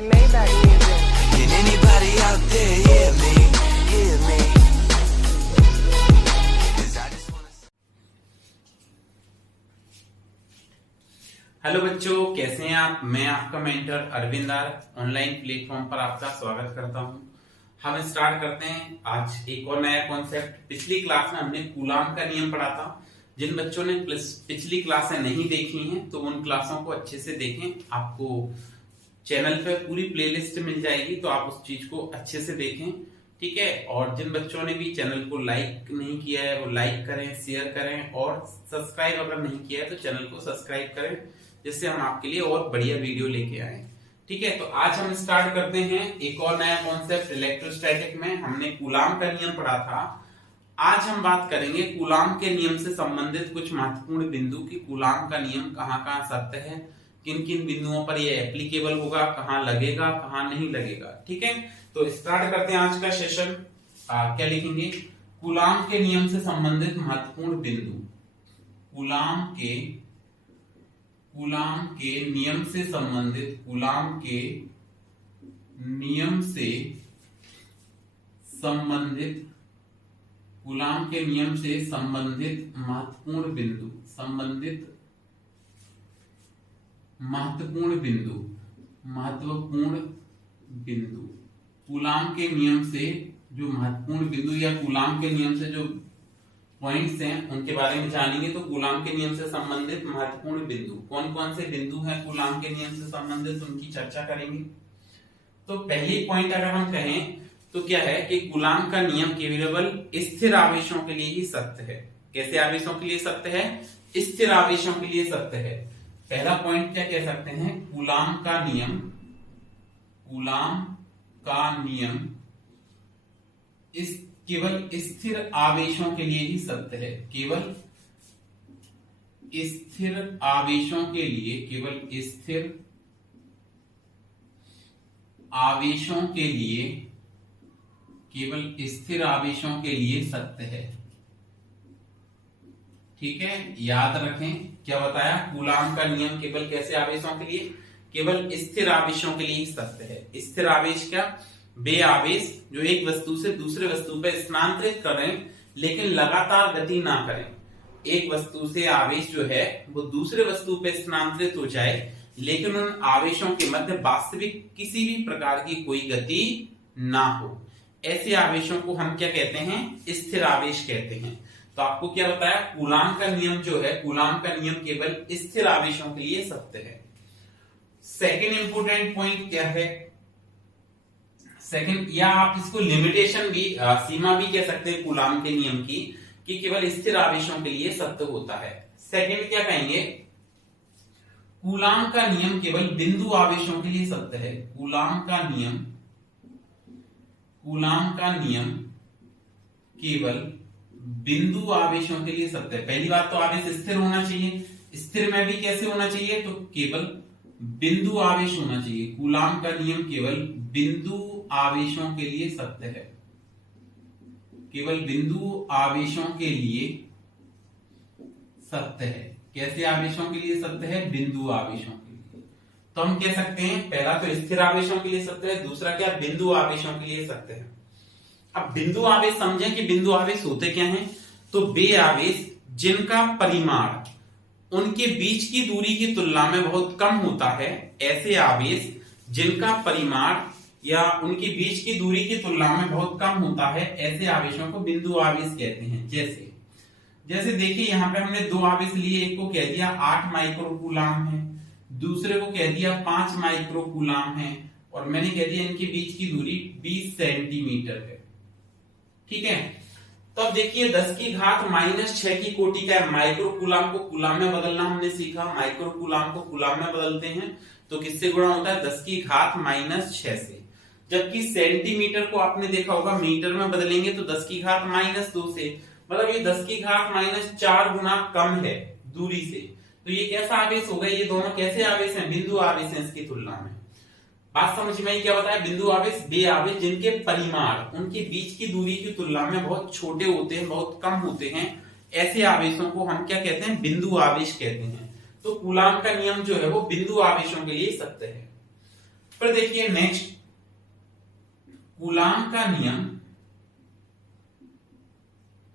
Maybach music. Can anybody out there hear me? Hear me? 'Cause I just wanna... hello बच्चों, कैसे हैं आप। मैं आपका mentor Arvind our online platform पर आपका स्वागत करता हूं। हम स्टार्ट करते हैं आज एक और नया कॉन्सेप्ट। पिछली क्लास में हमने कूलाम का नियम पढ़ा था। जिन बच्चों ने पिछली क्लासें नहीं देखी हैं तो उन क्लासों को अच्छे से देखें। आपको चैनल पे पूरी प्लेलिस्ट मिल जाएगी, तो आप उस चीज को अच्छे से देखें, ठीक है। और जिन बच्चों ने भी चैनल को लाइक नहीं किया है वो लाइक करें, शेयर करें, और सब्सक्राइब अगर नहीं किया है तो चैनल को सब्सक्राइब करें, जिससे हम आपके लिए और बढ़िया वीडियो लेके आए, ठीक है। तो आज हम स्टार्ट करते हैं एक और नया कॉन्सेप्ट इलेक्ट्रोस्टैटिक में। हमने कूलाम का नियम पढ़ा था। आज हम बात करेंगे कूलाम के नियम से संबंधित कुछ महत्वपूर्ण बिंदु की कूलाम का नियम कहाँ कहाँ सत्य है, किन किन बिंदुओं पर यह एप्लीकेबल होगा, कहाँ लगेगा कहाँ नहीं लगेगा, ठीक है। तो स्टार्ट करते हैं आज का सेशन। क्या लिखेंगे? कूलाम के नियम से संबंधित महत्वपूर्ण बिंदु। कूलाम के नियम से संबंधित कूलाम के नियम से संबंधित महत्वपूर्ण बिंदु कूलाम के नियम से जो महत्वपूर्ण बिंदु या कूलाम के नियम से जो पॉइंट्स हैं उनके बारे में जानेंगे। तो कूलाम के नियम से संबंधित महत्वपूर्ण बिंदु कौन कौन से बिंदु हैं कूलाम के नियम से संबंधित, उनकी चर्चा करेंगे। तो पहली पॉइंट अगर हम कहें तो क्या है कि कूलाम का नियम केवल स्थिर आवेशों के लिए ही सत्य है। कैसे आवेशों के लिए सत्य है? स्थिर आवेशों के लिए सत्य है। पहला पॉइंट क्या कह सकते हैं? कूलाम का नियम केवल स्थिर आवेशों के लिए ही सत्य है। केवल स्थिर आवेशों के लिए सत्य है, ठीक है। याद रखें क्या बताया? कूलाम का नियम केवल कैसे आवेशों के लिए? केवल स्थिर आवेशों के लिए ही सत्य है। स्थिर आवेश क्या? वे आवेश जो एक वस्तु से दूसरे वस्तु पर स्थानांतरित करें लेकिन लगातार गति ना करें। एक वस्तु से आवेश जो है वो दूसरे वस्तु पर स्थानांतरित हो जाए लेकिन उन आवेशों के मध्य वास्तविक किसी भी प्रकार की कोई गति ना हो, ऐसे आवेशों को हम क्या कहते हैं? स्थिर आवेश कहते हैं। तो आपको क्या बताया? कूलाम का नियम जो है, कूलाम का नियम केवल स्थिर आवेशों के लिए सत्य है। सेकंड इंपोर्टेंट पॉइंट क्या है? सेकंड, या आप इसको लिमिटेशन भी, सीमा भी कह सकते हैं कूलाम के नियम की, कि केवल स्थिर आवेशों के लिए सत्य होता है। सेकंड क्या कहेंगे? कूलाम का नियम केवल बिंदु आवेशों के लिए सत्य है। कूलाम का नियम केवल बिंदु आवेशों के लिए सत्य है। पहली बात तो आवेश स्थिर होना चाहिए। स्थिर में भी कैसे होना चाहिए? तो केवल बिंदु आवेश होना चाहिए। कूलाम का नियम केवल बिंदु आवेशों के लिए सत्य है। केवल बिंदु आवेशों के लिए सत्य है। कैसे आवेशों के लिए सत्य है? बिंदु आवेशों के लिए। तो हम कह सकते हैं पहला तो स्थिर आवेशों के लिए सत्य है, दूसरा क्या? बिंदु आवेशों के लिए सत्य है। अब बिंदु आवेश समझें कि बिंदु आवेश होते क्या हैं। तो वे आवेश जिनका परिमाण उनके बीच की दूरी की तुलना में बहुत कम होता है, ऐसे आवेश जिनका परिमाण या उनके बीच की दूरी की तुलना में बहुत कम होता है, ऐसे आवेशों को बिंदु आवेश कहते हैं। जैसे देखिए यहाँ पे हमने दो आवेश लिए, एक को कह दिया 8 माइक्रोकूलाम है, दूसरे को कह दिया 5 माइक्रोकूलाम है, और मैंने कह दिया इनके बीच की दूरी 20 सेंटीमीटर है, ठीक है। तो अब देखिए 10 की घात -6 की कोटि का माइक्रोकूलाम को कूलाम में बदलना हमने सीखा। माइक्रोकूलाम को कूलाम में बदलते हैं तो किससे गुणा होता है? 10 की घात -6 से। जबकि सेंटीमीटर को आपने देखा होगा मीटर में बदलेंगे तो 10 की घात -2 से, मतलब ये 10 की घात -4 गुना कम है दूरी से। तो ये कैसा आवेश होगा? ये दोनों कैसे आवेश हैं? बिंदु आवेश हैं इसकी तुलना में। बात समझ में आई? क्या बताया? बिंदु आवेश वे आवेश जिनके परिमाण उनके बीच की दूरी की तुलना में बहुत छोटे होते हैं, बहुत कम होते हैं, ऐसे आवेशों को हम क्या कहते हैं? बिंदु आवेश कहते हैं। तो कूलाम का नियम जो है वो बिंदु आवेशों के लिए सत्य है। फिर देखिए नेक्स्ट, कूलाम का नियम,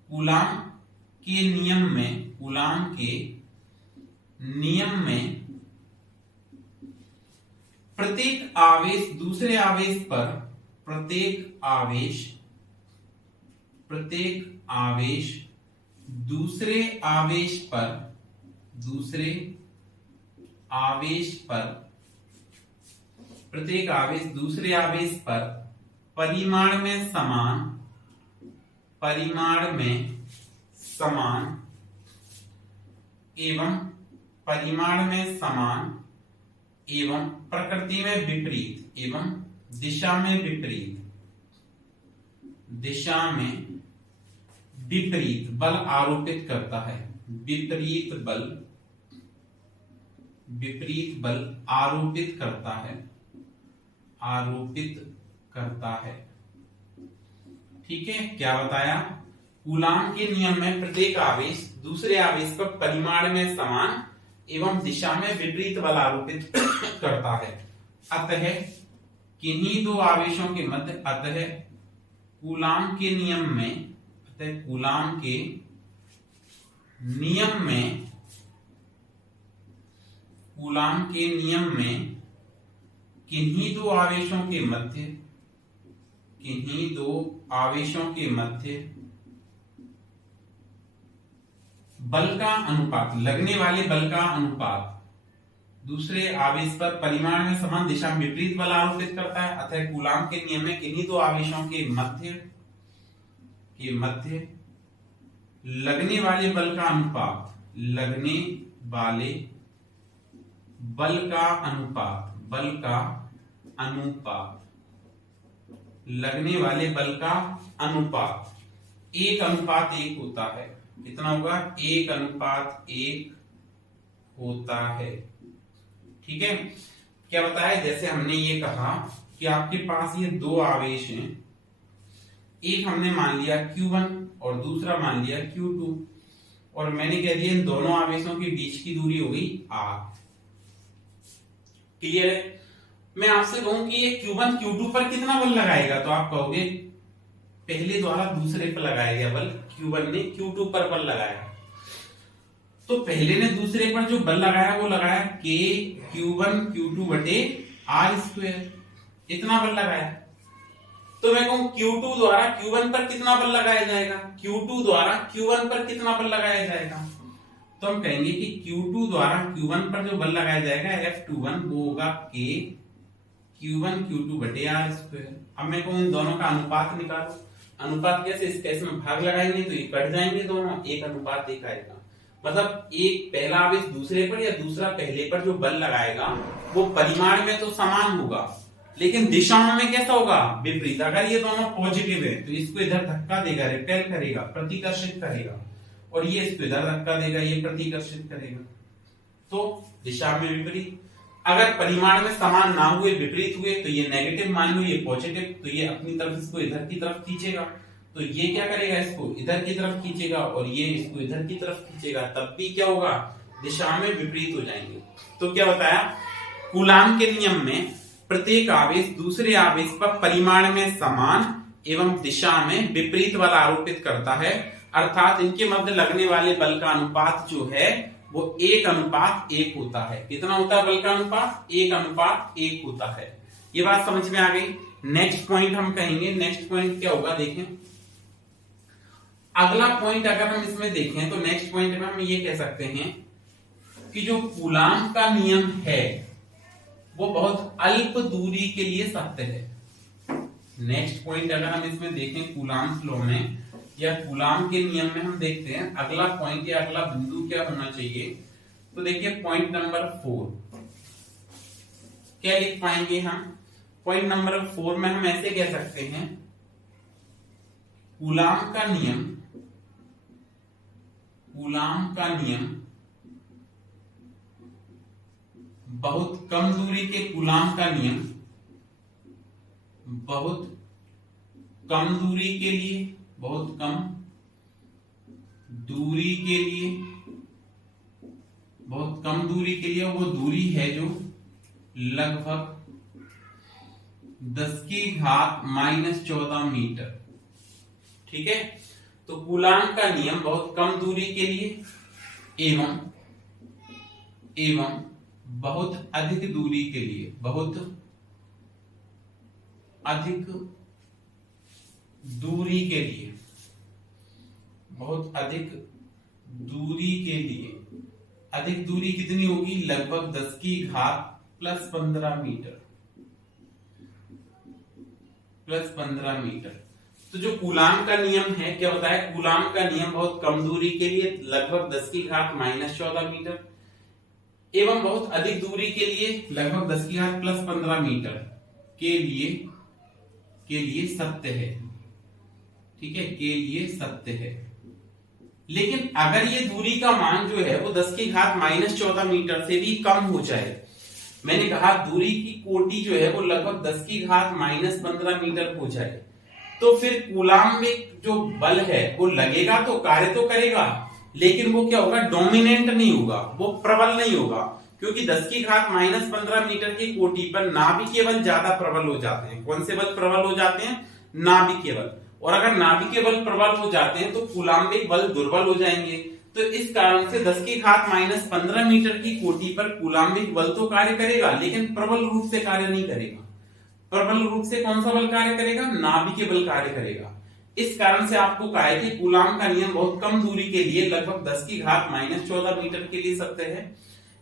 कूलाम के नियम में, कूलाम के नियम में प्रत्येक आवेश दूसरे आवेश पर, प्रत्येक आवेश दूसरे आवेश पर, प्रत्येक आवेश दूसरे आवेश पर परिमाण में समान एवं परिमाण में समान एवं प्रकृति में विपरीत एवं दिशा में विपरीत बल आरोपित करता है। विपरीत बल आरोपित करता है। ठीक है, क्या बताया? कूलाम के नियम में प्रत्येक आवेश दूसरे आवेश पर परिमाण में समान एवं दिशा में विपरीत बल आरोपित करता है। अतः किन्हीं दो आवेशों के मध्य, अतः कूलाम के नियम में, किन्हीं दो आवेशों के मध्य बल का अनुपात, लगने वाले बल का अनुपात दूसरे आवेश पर परिमाण में समान दिशा में विपरीत बल आरोपित करता है। अतः कूलाम के नियम में किन्हीं दो आवेशों के मध्य लगने वाले बल का अनुपात, लगने वाले बल का अनुपात 1:1 होता है। कितना होगा? 1:1 होता है। ठीक है, क्या बताया? जैसे हमने ये कहा कि आपके पास ये दो आवेश हैं, एक हमने मान लिया Q1 और दूसरा मान लिया Q2, और मैंने कह दिया इन दोनों आवेशों के बीच की दूरी हो गई R। क्लियर है? मैं आपसे कहूं कि ये Q1 Q2 पर कितना बल लगाएगा, तो आप कहोगे पहले द्वारा दूसरे पर लगाया गया बल, Q1 ने Q2 पर बल लगाया। तो पहले ने दूसरे पर जो बल लगाया वो लगाया K Q1 Q2 बटे R², इतना बल लगाया। तो मैं कहूं Q2 द्वारा Q1 पर कितना बल लगाया जाएगा, Q2 द्वारा Q1 पर कितना बल लगाया जाएगा, तो हम कहेंगे कि Q2 द्वारा Q1 पर जो बल लगाया जाएगा F21 वो होगा K Q1 Q2 बटे R²। अब मैं कहूं इन दोनों का अनुपात निकालो। अनुपात कैसे? इस केस में भाग लगाएंगे तो ये कट जाएंगे दोनों, 1:1 आएगा। मतलब एक पहला आवेश दूसरे पर या दूसरा पहले पर जो बल लगाएगा वो परिमाण में तो समान होगा, लेकिन दिशाओं में कैसा होगा? विपरीत। अगर ये दोनों पॉजिटिव है तो इसको इधर धक्का देगा, रिपेल करेगा, प्रतिकर्षित करेगा, और ये इसको इधर धक्का देगा, ये प्रतिकर्षित करेगा, तो दिशा में विपरीत। अगर परिमाण में समान ना हुए, विपरीत हुए, तो ये नेगेटिव मान लो, ये पॉजिटिव, तो ये अपनी तरफ इसको इधर की तरफ खींचेगा, तो ये क्या करेगा? इसको इधर की तरफ खींचेगा, और ये इसको इधर की तरफ खींचेगा, तब भी क्या होगा? दिशा में विपरीत हो जाएंगे। तो क्या बताया? कूलाम के नियम में प्रत्येक आवेश दूसरे आवेश पर परिमाण में समान एवं दिशा में विपरीत बल आरोपित करता है, अर्थात इनके मध्य लगने वाले बल का अनुपात जो है वो 1:1 होता है। कितना होता है बल का अनुपात? 1:1 होता है। ये बात समझ में आ गई। नेक्स्ट पॉइंट हम कहेंगे, नेक्स्ट पॉइंट क्या होगा देखें। अगला पॉइंट अगर हम इसमें देखें तो नेक्स्ट पॉइंट में हम ये कह सकते हैं कि जो कूलाम का नियम है वो बहुत अल्प दूरी के लिए सत्य है। नेक्स्ट पॉइंट अगर हम इसमें देखें कूलाम लॉ में या कूलाम के नियम में, हम देखते हैं अगला पॉइंट या अगला बिंदु क्या होना चाहिए। तो देखिए पॉइंट नंबर 4 क्या लिख पाएंगे हम? पॉइंट नंबर 4 में हम ऐसे कह सकते हैं, कूलाम का नियम बहुत कम दूरी के कूलाम का नियम बहुत कम दूरी के लिए, बहुत कम दूरी के लिए, बहुत कम दूरी के लिए, वो दूरी है जो लगभग 10⁻⁻14 मीटर। ठीक है, तो कूलाम का नियम बहुत कम दूरी के लिए एवं बहुत अधिक दूरी के लिए, बहुत अधिक दूरी के लिए, बहुत अधिक दूरी के लिए, अधिक दूरी कितनी होगी? लगभग 10⁻+15 मीटर, +15 मीटर। तो जो कूलाम का नियम है क्या होता है? कूलाम का नियम बहुत कम दूरी के लिए लगभग 10⁻⁻14 मीटर एवं बहुत अधिक दूरी के लिए लगभग 10⁻+15 मीटर के लिए सत्य है। ठीक है, के लिए सत्य है। लेकिन अगर ये दूरी का मान जो है वो 10⁻⁻14 मीटर से भी कम हो जाए, मैंने कहा दूरी की कोटि जो है वो लगभग 10⁻⁻15 मीटर हो जाए, तो फिर कूलाम में जो बल है वो लगेगा तो कार्य तो करेगा, लेकिन वो क्या होगा? डोमिनेंट नहीं होगा, वो प्रबल नहीं होगा, क्योंकि 10⁻⁻15 मीटर की कोटि पर नाभिकीय बल ज्यादा प्रबल हो जाते हैं। कौन से बल प्रबल हो जाते हैं? नाभिकीय बल। और अगर नाभिकीय बल प्रबल हो जाते हैं तो कूलाम्बिक बल दुर्बल हो जाएंगे। तो इस कारण से 10⁻⁻15 मीटर की कोटि पर कूलाम्बिक बल तो कार्य करेगा, लेकिन प्रबल रूप से कार्य नहीं करेगा। प्रबल रूप से कौन सा बल कार्य करेगा? नाभिकीय बल कार्य करेगा। इस कारण से आपको कहा है कि कूलाम का नियम बहुत कम दूरी के लिए लगभग 10⁻⁻14 मीटर के लिए सत्य है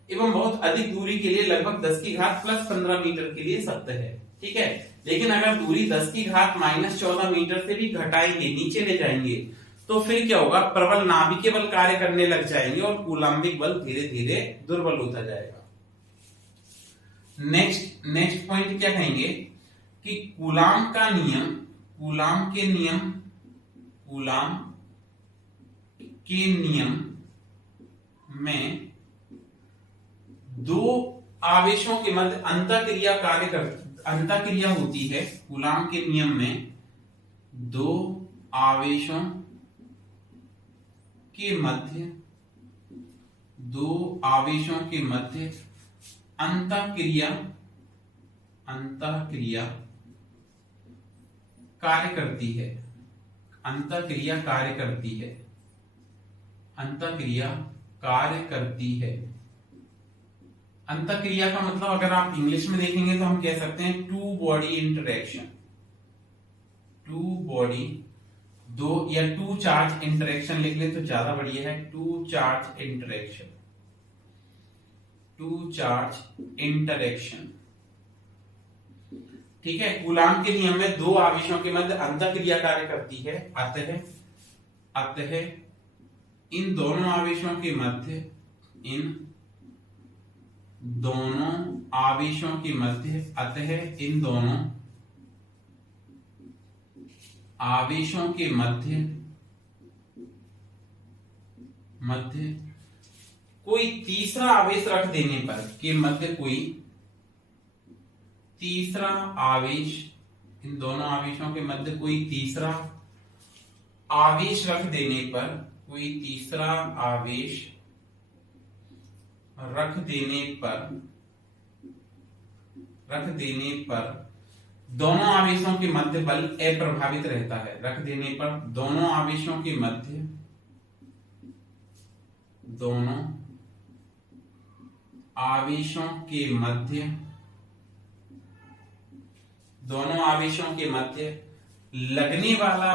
एवं बहुत अधिक दूरी के लिए लगभग 10⁻+15 मीटर के लिए सत्य है। ठीक है, लेकिन अगर दूरी 10⁻14 मीटर से भी घटाएंगे, नीचे ले जाएंगे, तो फिर क्या होगा? प्रबल नाभिकीय बल कार्य करने लग जाएंगे और कूलाम्बिक बल धीरे धीरे दुर्बल होता जाएगा। नेक्स्ट पॉइंट क्या कहेंगे कि कूलाम के नियम में दो आवेशों के मध्य अंतःक्रिया होती है। कूलाम के नियम में दो आवेशों के मध्य अंतःक्रिया कार्य करती है। अंतःक्रिया कार्य करती है। अंतःक्रिया का मतलब अगर आप इंग्लिश में देखेंगे तो हम कह सकते हैं two body interaction. Two body, दो या टू चार्ज इंटरेक्शन लिख ले तो ज्यादा बढ़िया है। Two charge interaction. ठीक है, कूलाम के नियम में दो आवेशों के मध्य अंतःक्रिया कार्य करती है। अतः इन दोनों आवेशों के मध्य कोई तीसरा आवेश रख देने पर इन दोनों आवेशों के मध्य कोई तीसरा आवेश रख देने पर दोनों आवेशों के मध्य बल अप्रभावित रहता है। रख देने पर दोनों आवेशों के मध्य लगने वाला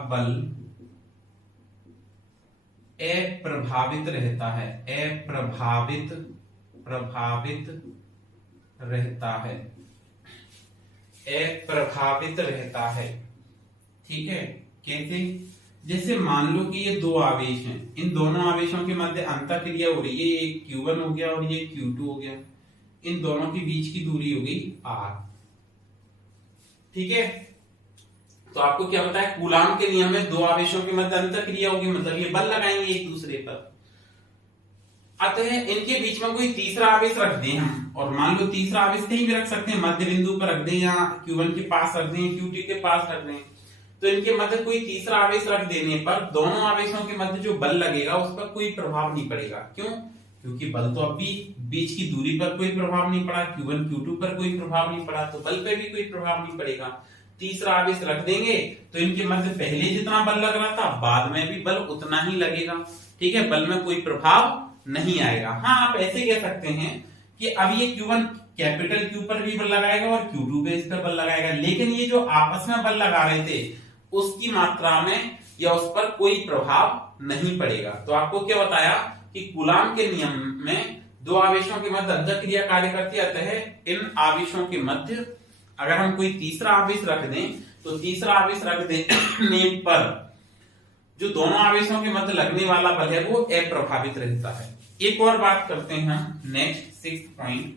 बल अप्रभावित रहता है। ठीक है, कैसे? जैसे मान लो कि ये दो आवेश हैं, इन दोनों आवेशों के मध्य अंतःक्रिया हो रही है। ये Q1 हो गया और ये Q2 हो गया। इन दोनों के बीच की दूरी हो गई R। ठीक है, तो आपको क्या पता है? कूलाम के नियम में दो आवेशों के मध्य अंतःक्रिया होगी, मतलब ये बल लगाएंगे एक दूसरे पर। अतः इनके बीच में कोई तीसरा आवेश रख दें हम, और मान लो तीसरा आवेश कहीं भी रख सकते हैं, मध्य बिंदु पर रख दें या Q1 के पास रख दें, Q2 के पास रख दें। तो इनके मध्य कोई तीसरा आवेश रख देने पर दोनों आवेशों के मध्य जो बल लगेगा उस पर कोई प्रभाव नहीं पड़ेगा। क्यों? क्योंकि बल तो अभी बीच की दूरी पर कोई प्रभाव नहीं पड़ा, Q1 Q2 पर कोई प्रभाव नहीं पड़ा, तो बल पे भी कोई प्रभाव नहीं पड़ेगा। तीसरा आवेश रख देंगे तो इनके मध्य पहले जितना बल लग रहा था बाद में भी बल उतना ही लगेगा। ठीक है, बल में कोई प्रभाव नहीं आएगा। हाँ, आप ऐसे कह सकते हैं कि अब ये Q1 कैपिटल Q पर भी बल लगाएगा और Q2 पे इस पर बल लगाएगा, लेकिन ये जो आपस में बल लगा रहे थे उसकी मात्रा में या उस पर कोई प्रभाव नहीं पड़ेगा। तो आपको क्या बताया कि कूलाम के नियम में दो आवेशों के मध्य अंतःक्रिया कार्य करती है, अतः इन आवेशों के मध्य अगर हम कोई तीसरा आवेश रख दें तो तीसरा आवेश रख देने पर जो दोनों आवेशों के मध्य लगने वाला बल है वो अप्रभावित रहता है। एक और बात करते हैं हम, नेक्स्ट 6th पॉइंट,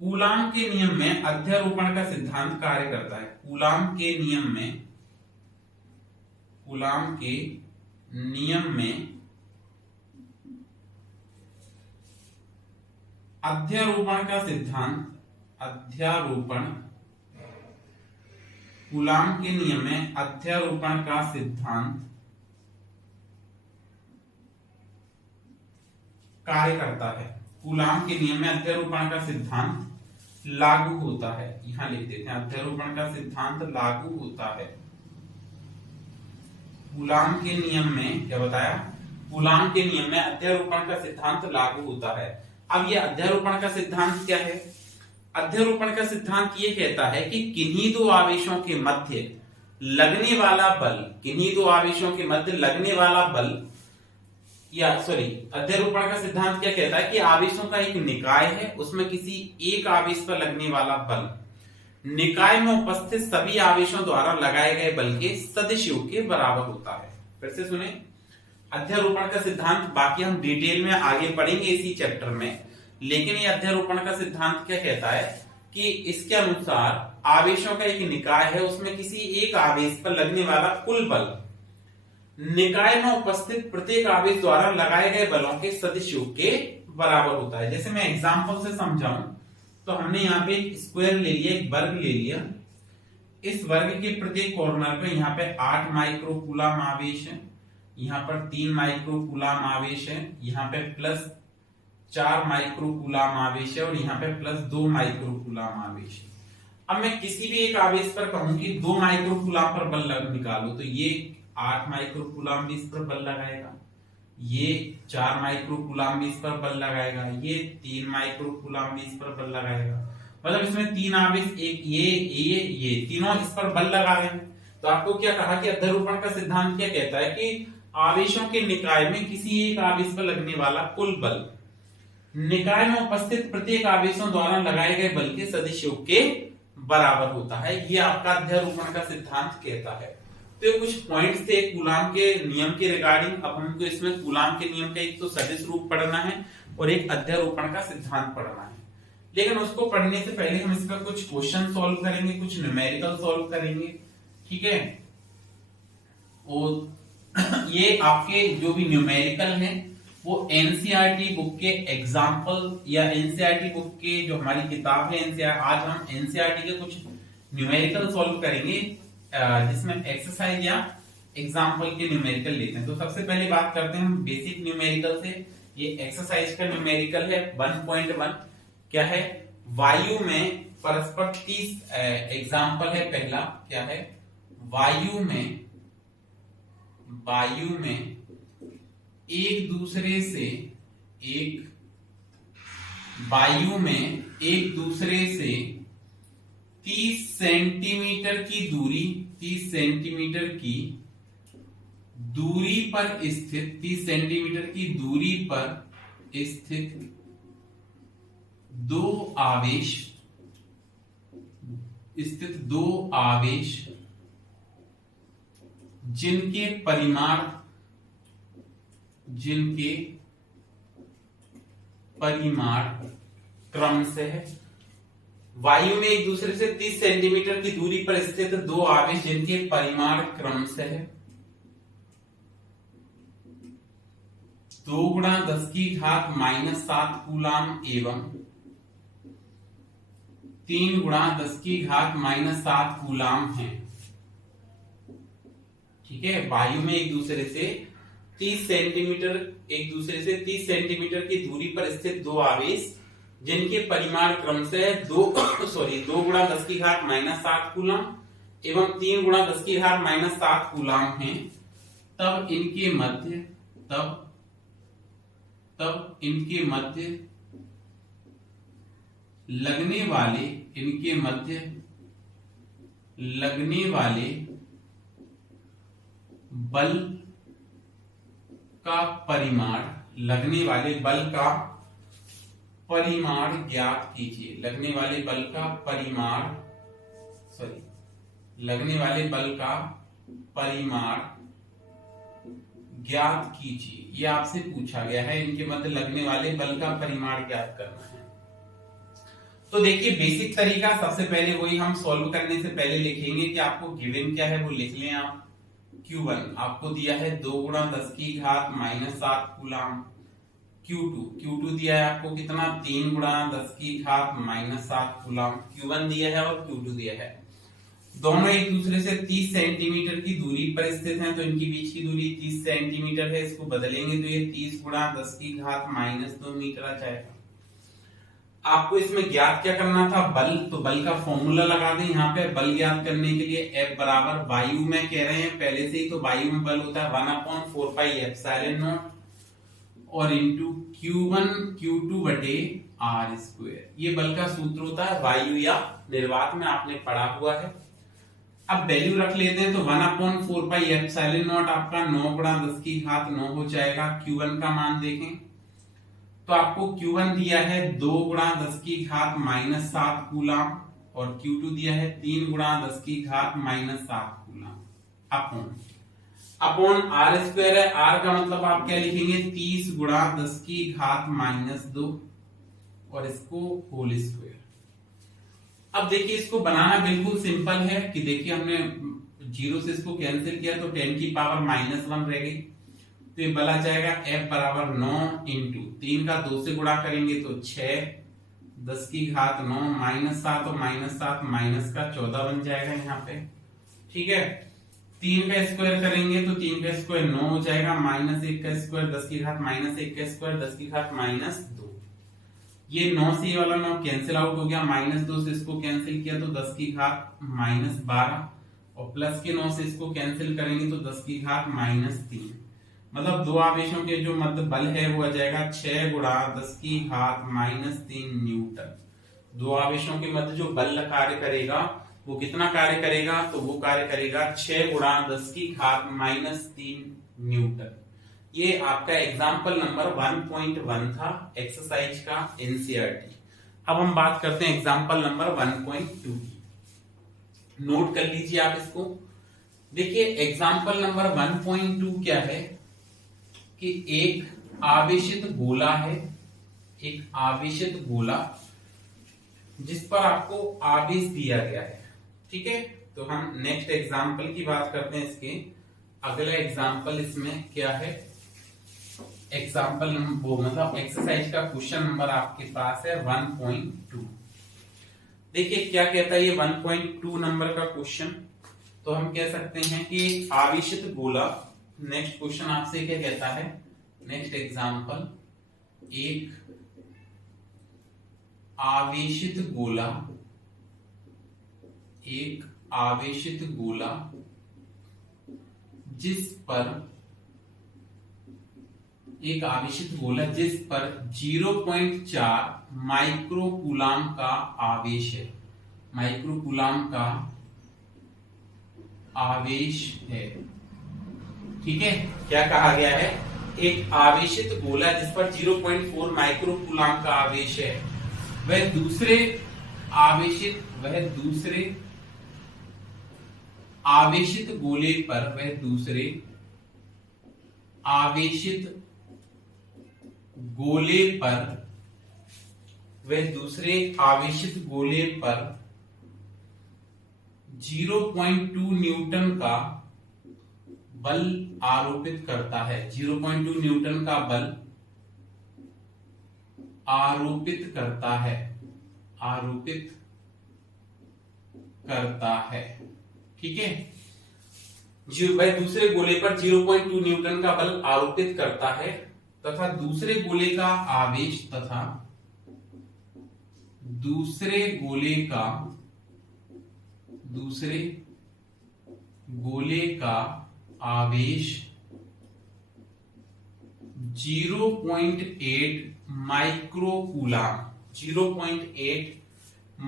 कूलाम के नियम में अध्यारोपण का सिद्धांत कार्य करता है। कूलाम के नियम में अध्यारोपण का सिद्धांत, कूलाम के नियम में अध्यारोपण का सिद्धांत कार्य करता है। कूलाम के नियम में अध्यारोपण का सिद्धांत लागू होता है। यहां लिख देते हैं, अध्यारोपण का सिद्धांत लागू होता है। कूलाम के नियम में क्या बताया, कूलाम के नियम में अध्यारोपण का सिद्धांत लागू होता है। अब ये अध्यारोपण का सिद्धांत क्या है? अध्यारोपण का सिद्धांत ये कहता है कि किन्हीं दो आवेशों के मध्य लगने वाला बल, किन्हीं दो आवेशों के मध्य लगने वाला बल अध्यारोपण का सिद्धांत क्या कहता है कि आवेशों का एक निकाय है, उसमें किसी एक आवेश पर लगने वाला बल निकाय में उपस्थित सभी आवेशों द्वारा लगाए गए बल के सदिशों के बराबर होता है। फिर से सुने, अध्यारोपण का सिद्धांत बाकी हम डिटेल में आगे पढ़ेंगे इसी चैप्टर में, लेकिन ये अध्यारोपण का सिद्धांत क्या कहता है कि इसके अनुसार आवेशों का एक निकाय है, उसमें किसी एक आवेश पर लगने वाला कुल बल निकाय में उपस्थित प्रत्येक आवेश द्वारा लगाए गए बलों के सदिशों के बराबर होता है। जैसे मैं एग्जांपल से समझाऊं तो हमने यहाँ पे एक स्क्वायर ले लिया, एक वर्ग ले लिया। इस वर्ग के प्रत्येक कॉर्नर पे यहाँ पे 8 माइक्रोकूलम आवेश है, यहाँ पर 3 माइक्रोकूलम आवेश है, यहाँ पे प्लस 4 माइक्रोकूलम आवेश है और यहाँ पे प्लस 2 माइक्रोकूलम आवेश है। अब मैं किसी भी एक आवेश पर कहूं कि 2 माइक्रोकूलम पर बल निकालो तो ये 8 माइक्रोकूलम भी इस पर बल लगाएगा, ये 4 माइक्रोकूलम भी इस पर बल लगाएगा, ये 3 माइक्रोकूलम भी इस पर बल लगाएगा। मतलब इसमें 3 आवेश, एक ये तीनों इस पर बल लगा रहे हैं। तो आपको क्या कहा कि अध्यारोपण का सिद्धांत क्या कहता है कि आवेशों के निकाय में किसी एक आवेश पर लगने वाला कुल बल निकाय में उपस्थित प्रत्येक आवेशों द्वारा लगाए गए बल के सदिशों के बराबर होता है। ये आपका अध्यारोपण का सिद्धांत कहता है। तो ये कुछ पॉइंट्स थे कूलाम के नियम के रिगार्डिंग। अब हमको इसमें कूलाम के नियम का एक तो सदिश रूप पढ़ना है और एक अध्यारोपण का सिद्धांत पढ़ना है। लेकिन उसको पढ़ने से पहले हम इसका कुछ क्वेश्चन सॉल्व करेंगे, कुछ न्यूमेरिकल सॉल्व करेंगे, ठीक है। और ये आपके जो भी न्यूमेरिकल हैं वो एनसीईआरटी बुक के एग्जाम्पल या एनसीईआरटी बुक के जो हमारी किताब है एनसीईआरटी, आज हम एनसीईआरटी के कुछ न्यूमेरिकल सॉल्व करेंगे जिसमें एक्सरसाइज या एग्जाम्पल के न्यूमेरिकल लेते हैं। तो सबसे पहले बात करते हैं हम बेसिक न्यूमेरिकल से। ये एक्सरसाइज का न्यूमेरिकल है 1.1। क्या है? वायु में परस्पर 30 एग्जाम्पल है। पहला क्या है? वायु में एक दूसरे से 30 सेंटीमीटर की दूरी पर स्थित दो आवेश जिनके परिमाण क्रम से है। वायु में एक दूसरे से 30 सेंटीमीटर की दूरी पर स्थित दो आवेश जिनके परिमाण क्रम से है 2 × 10⁻⁷ कूलाम एवं 3 × 10⁻⁷ कूलाम है। ठीक है, वायु में एक दूसरे से 30 सेंटीमीटर एक दूसरे से 30 सेंटीमीटर की दूरी पर स्थित दो आवेश जिनके परिमाण क्रमशः 2 गुणा 10 की घात -7 कूलम एवं 3 गुणा 10 की घात -7 कूलम हैं, तब इनके मध्य लगने वाले बल का परिमाण ज्ञात कीजिए। लगने वाले बल का परिमाण ज्ञात कीजिए। ये आपसे पूछा गया है, इनके मध्य लगने वाले बल का परिमाण ज्ञात करना है। तो देखिए बेसिक तरीका, सबसे पहले वही हम सॉल्व करने से पहले लिखेंगे कि आपको गिवन क्या है वो लिख लें आप। Q1 आपको दिया है 2 गुणा 10 की घात -7 कूलम। Q2 दिया है आपको कितना 3 गुणा 10 की घात -7 कूलम। Q1 दिया है और Q2 दिया है। दोनों एक दूसरे से 30 सेंटीमीटर की दूरी पर स्थित हैं, तो इनके बीच की दूरी 30 सेंटीमीटर है। इसको बदलेंगे तो ये 30 गुणा 10 की घात -2 मीटर आ जाएगा। आपको इसमें ज्ञात क्या करना था, बल। तो बल का फॉर्मूला लगा दें यहाँ पे। बल ज्ञात करने के लिए F बराबर वायु में कह रहे हैं पहले से ही, तो वायु में बल होता है 1/4πε0 और इंटू Q1 बटे r²। ये बल का सूत्र होता है वायु या निर्वात में, आपने पढ़ा हुआ है। अब वैल्यू रख लेते हैं, तो 1/4πε0 आपका 9 गुणा 10 की घात 9 हो जाएगा। Q1 का मान देखें तो आपको Q1 दिया है 2 गुणा 10 की घात -7 कूलम और Q2 दिया है 3 गुणा 10 की घात -7 कूलम अपॉन r² है। r का मतलब आप क्या लिखेंगे 30 गुणा 10 की घात -2 और इसको होल स्क्वायर। अब देखिए इसको बनाना बिल्कुल सिंपल है कि देखिए हमने 0 से इसको कैंसिल किया तो 10 की पावर -1 रह गई, तो ये बल आ जाएगा F बराबर 9 इंटू 3 का 2 से गुणा करेंगे तो 6 10 की घात 9 -7 और -7 माइनस का 14 बन जाएगा यहाँ पे। ठीक है, 3 का स्क्वायर करेंगे तो 3 का स्क्वायर 9 हो जाएगा, -1 का स्क्वायर 10 की घात -1 का स्क्वायर 10 की घात -2। ये 9 से ये वाला 9 कैंसिल आउट हो गया, -2 से इसको कैंसिल किया तो 10 की घात -12 और प्लस के 9 से इसको कैंसिल करेंगे तो 10 की घात -3। मतलब दो आवेशों के जो मध्य बल है वो आ जाएगा 6 गुणा 10 की घात -3 न्यूटन। दो आवेशों के मध्य जो बल कार्य करेगा वो कितना कार्य करेगा, तो वो कार्य करेगा 6 गुणा 10 की घात -3 न्यूटन। ये आपका एग्जाम्पल नंबर 1.1 था एक्सरसाइज का एनसीईआरटी। अब हम बात करते हैं एग्जाम्पल नंबर 1.2 की। नोट कर लीजिए आप इसको। देखिए एग्जाम्पल नंबर 1.2 क्या है कि एक आवेशित गोला है, एक आवेशित गोला जिस पर आपको आवेश दिया गया है। ठीक है, तो हम नेक्स्ट एग्जाम्पल की बात करते हैं। इसके अगला एग्जाम्पल इसमें क्या है, एग्जाम्पल वो मतलब एक्सरसाइज का क्वेश्चन नंबर आपके पास है 1.2। देखिए क्या कहता है ये 1.2 नंबर का क्वेश्चन। तो हम कह सकते हैं कि आवेशित गोला, नेक्स्ट क्वेश्चन आपसे क्या कहता है, नेक्स्ट एग्जाम्पल, एक आवेशित गोला, एक आवेशित गोला जिस पर 0.4 माइक्रोकूलम का आवेश है, माइक्रोकूलम का आवेश है। ठीक है, क्या कहा गया है, एक आवेशित गोला जिस पर 0.4 माइक्रोकूलम का आवेश है, वह दूसरे आवेशित गोले पर, वह दूसरे आवेशित गोले पर, वह दूसरे आवेशित गोले पर 0.2 न्यूटन का बल आरोपित करता है। 0.2 न्यूटन का बल आरोपित करता है, आरोपित करता है। ठीक है, वह दूसरे गोले पर 0.2 न्यूटन का बल आरोपित करता है तथा दूसरे गोले का आवेश आवेश 0.8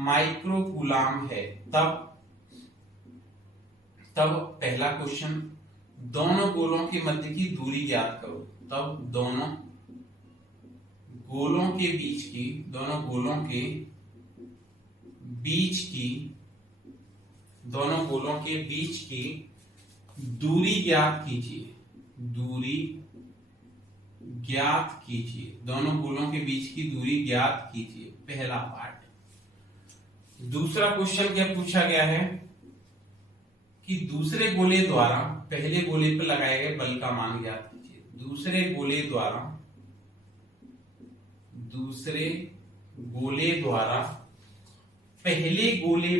माइक्रोकूलाम है। तब पहला क्वेश्चन, दोनों गोलों के मध्य की दूरी ज्ञात करो। तब दोनों गोलों के बीच की दूरी ज्ञात कीजिए। दोनों गोलों के बीच की दूरी ज्ञात कीजिए, पहला पार्ट। दूसरा क्वेश्चन क्या पूछा गया है कि दूसरे गोले द्वारा पहले गोले पर लगाए गए बल का मान ज्ञात कीजिए। दूसरे गोले द्वारा पहले गोले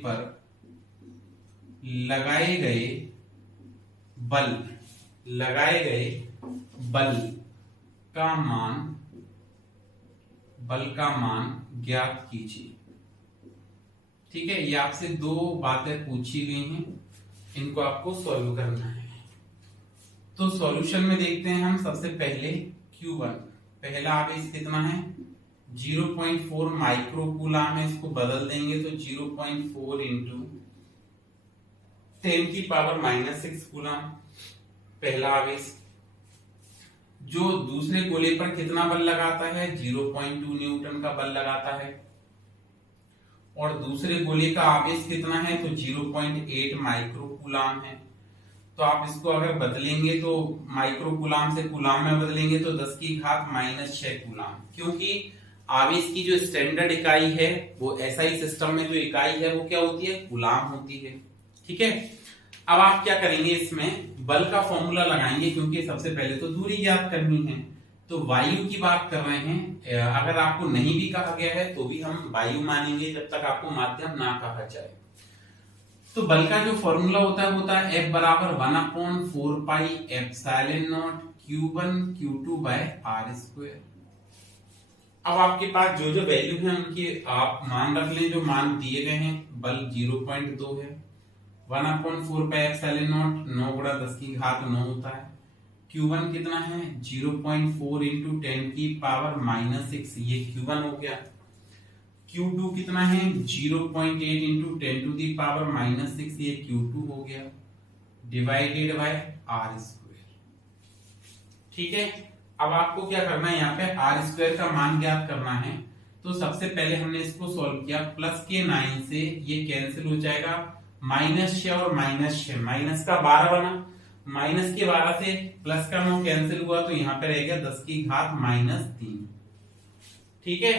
पर लगाए गए बल का मान ज्ञात कीजिए। ठीक है, ये आपसे दो बातें पूछी गई हैं, इनको आपको सॉल्व करना है। तो सॉल्यूशन में देखते हैं हम सबसे पहले Q1, पहला आवेश कितना है 0.4 माइक्रोकूलाम है। इसको बदल देंगे तो 0.4 इंटू 10⁻⁻6 कूलाम पहला आवेश। जो दूसरे गोले पर कितना बल लगाता है 0.2 न्यूटन का बल लगाता है, और दूसरे गोले का आवेश कितना है तो 0.8 माइक्रोकूलाम है। तो आप इसको अगर बदलेंगे तो माइक्रोकूलाम से कूलाम में बदलेंगे तो 10⁻⁻6 कूलाम, क्योंकि आवेश की जो स्टैंडर्ड इकाई है वो एसआई सिस्टम में जो इकाई है वो क्या होती है, कूलाम होती है। ठीक है, अब आप क्या करेंगे, इसमें बल का फॉर्मूला लगाएंगे, क्योंकि सबसे पहले तो दूरी ज्ञात करनी है। तो वायु की बात कर रहे हैं, अगर आपको नहीं भी कहा गया है तो भी हम वायु मानेंगे जब तक आपको माध्यम ना कहा जाए। तो बल का जो फॉर्मूला होता है F बराबर 1/4 pi epsilon Q1 Q2 bye R²। अब आपके पास जो जो वैल्यू है उनकी आप मान रख लें, जो मान दिए गए हैं। बल 0.2 है, 1/4 पाई एप्सिलॉन 9 गुणा 10⁻9 होता है। Q1 कितना है 0.4 इंटू 10⁻⁻6, ये Q1 हो गया। Q2 कितना है 0.8 इंटू 10⁻⁻6, ये Q2 हो गया, डिवाइडेड बाय R²। ठीक है, अब आपको क्या करना है, यहाँ पे R² का मान ज्ञात करना है। तो सबसे पहले हमने इसको सॉल्व किया, प्लस के 9 से ये कैंसिल हो जाएगा, -6 और -6, माइनस का 12 बना, माइनस के 12 से प्लस का 9 कैंसिल हुआ, तो यहाँ पे रह गया 10⁻−3। ठीक है,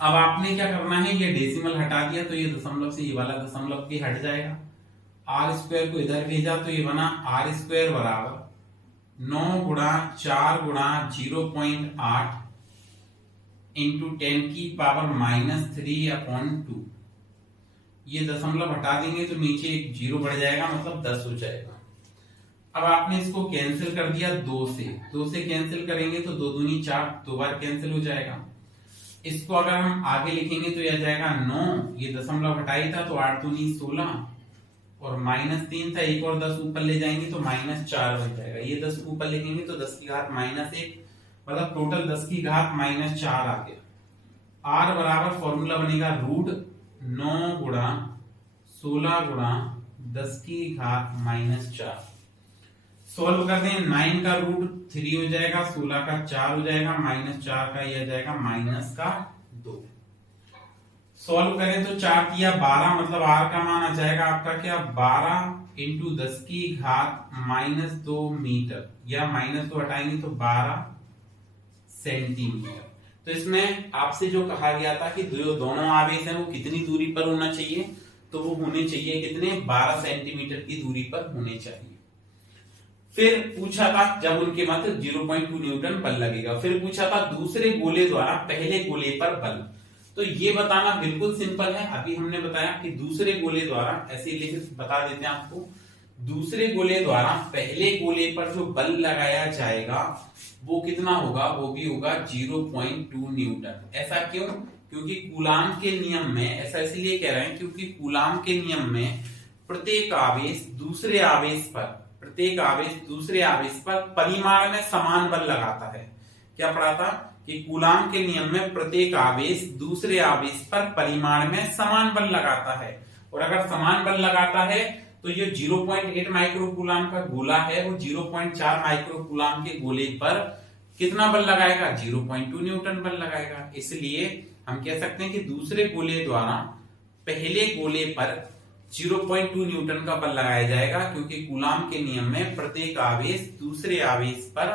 अब आपने क्या करना है, ये डेसिमल हटा दिया तो ये दशमलव से ये वाला दशमलव भी हट जाएगा। R² को इधर भेजा तो ये बना R² बराबर 9 गुणा 4 गुणा 0.8 इंटू 10⁻−3/2। ये दशमलव हटा देंगे तो नीचे एक 0 बढ़ जाएगा, मतलब 10 हो जाएगा। अब आपने इसको कैंसिल कर दिया 2 से कैंसिल करेंगे तो 2 दूनी 4, 2 बार कैंसिल हो जाएगा। इसको अगर हम आगे लिखेंगे तो यह जाएगा 9, ये दशमलव हटाई था तो 8 दूनी 16, और -3 था, एक और 10 ऊपर ले जाएंगे तो -4 बन जाएगा। ये 10 ऊपर लिखेंगे तो 10⁻−1, मतलब टोटल 10⁻4 आ गया। R बराबर फॉर्मूला बनेगा √9 गुणा 16 गुणा 10⁻4। सोल्व कर दें, 9 का √3 हो जाएगा, 16 का 4 हो जाएगा, -4 का यह जाएगा -2। सोल्व करें तो 4 किया 12, मतलब R का मान आ जाएगा आपका क्या 12 इंटू 10⁻2 मीटर, या -2 हटाएंगे तो 12 सेंटीमीटर। तो इसमें आपसे जो कहा गया था कि जो दोनों आवेश हैं वो कितनी दूरी पर होना चाहिए, तो वो होने चाहिए कितने 12 सेंटीमीटर की दूरी पर होने चाहिए। फिर पूछा था जब उनके मध्य 0.2 न्यूटन बल लगेगा। फिर पूछा था दूसरे गोले द्वारा पहले गोले पर बल। तो ये बताना बिल्कुल सिंपल है। अभी हमने बताया कि दूसरे गोले द्वारा, ऐसे लिख बता देते हैं आपको, दूसरे गोले द्वारा पहले गोले पर जो बल लगाया जाएगा वो कितना होगा, वो भी होगा 0.2 न्यूटन। ऐसा क्यों? क्योंकि कूलाम के नियम में, ऐसा इसलिए कह रहे हैं क्योंकि कूलाम के नियम में प्रत्येक आवेश दूसरे आवेश पर परिमाण में समान बल लगाता है। क्या पढ़ा था कि कूलाम के नियम में प्रत्येक आवेश दूसरे आवेश पर परिमाण में समान बल लगाता है, और अगर समान बल लगाता है तो ये 0.8 माइक्रोकूलाम का गोला है वो 0.4 माइक्रोकूलाम के गोले पर कितना बल लगाएगा, 0.2 न्यूटन बल लगाएगा। इसलिए हम कह सकते हैं कि दूसरे गोले द्वारा पहले गोले पर 0.2 न्यूटन का बल लगाया जाएगा, क्योंकि कूलाम के नियम में प्रत्येक आवेश दूसरे आवेश पर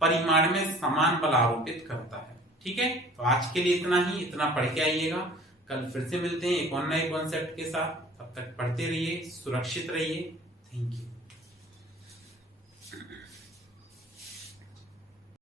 परिमाण में समान बल आरोपित करता है। ठीक है, तो आज के लिए इतना ही, इतना पढ़ के आइएगा। कल फिर से मिलते हैं एक और नए कॉन्सेप्ट के साथ। तब तक पढ़ते रहिए, सुरक्षित रहिए। Thank you.